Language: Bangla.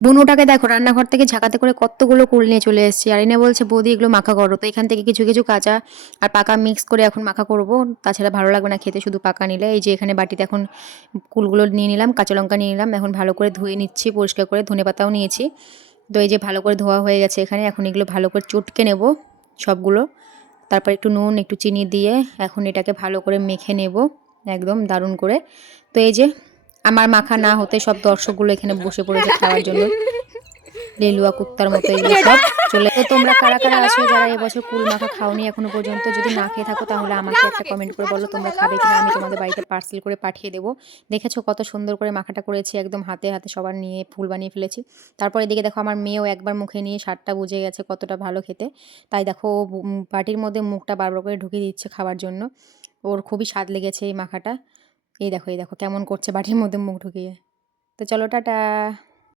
বুনুটাকে দেখো রান্নাঘর থেকে ঝাঁকাতে করে কতগুলো কুল নিয়ে চলে এসেছি, আর এনে বলছে বৌদি এগুলো মাখা করো। তো এখান থেকে কিছু কিছু কাঁচা আর পাকা মিক্স করে এখন মাখা করব, তাছাড়া ভালো লাগবে না খেতে শুধু পাকা নিলে। এই যে এখানে বাটিতে এখন কুলগুলো নিয়ে নিলাম, কাঁচা লঙ্কা নিয়ে নিলাম, এখন ভালো করে ধুয়ে নিচ্ছি পরিষ্কার করে, ধনেপাতাও নিয়েছি। তো এই যে ভালো করে ধোয়া হয়ে গেছে এখানে, এখন এগুলো ভালো করে চটকে নেব সবগুলো। তারপর একটু নুন একটু চিনি দিয়ে এখন এটাকে ভালো করে মেখে নেব একদম দারুণ করে। তো এই যে আমার মাখা না হতে সব দর্শকগুলো এখানে বসে পড়েছে খাওয়ার জন্য, লেলুয়া কুত্তার মতো এগুলো সব চলে। তো তোমরা কারা কারা আছো যারা এবছর কুল মাখা খাওনি এখনো পর্যন্ত? যদি না খেয়ে থাকো তাহলে আমাকে একটা কমেন্ট করে বলো তোমরা খাবে কিনা, আমি তোমাদের বাড়িতে পার্সেল করে পাঠিয়ে দেবো। দেখেছো কত সুন্দর করে মাখাটা করেছি, একদম হাতে হাতে সবার নিয়ে ফুল বানিয়ে ফেলেছি। তারপর এদিকে দেখো আমার মেয়েও একবার মুখে নিয়ে স্বাদটা বুঝে গেছে কতটা ভালো খেতে। তাই দেখো ও বাটির মধ্যে মুখটা বারবার করে ঢুকিয়ে দিচ্ছে খাওয়ার জন্য, ওর খুবই স্বাদ লেগেছে এই মাখাটা। এই দেখো কেমন করছে বাটির মধ্যে মুখ ঢুকিয়ে। তো চলো টাটা।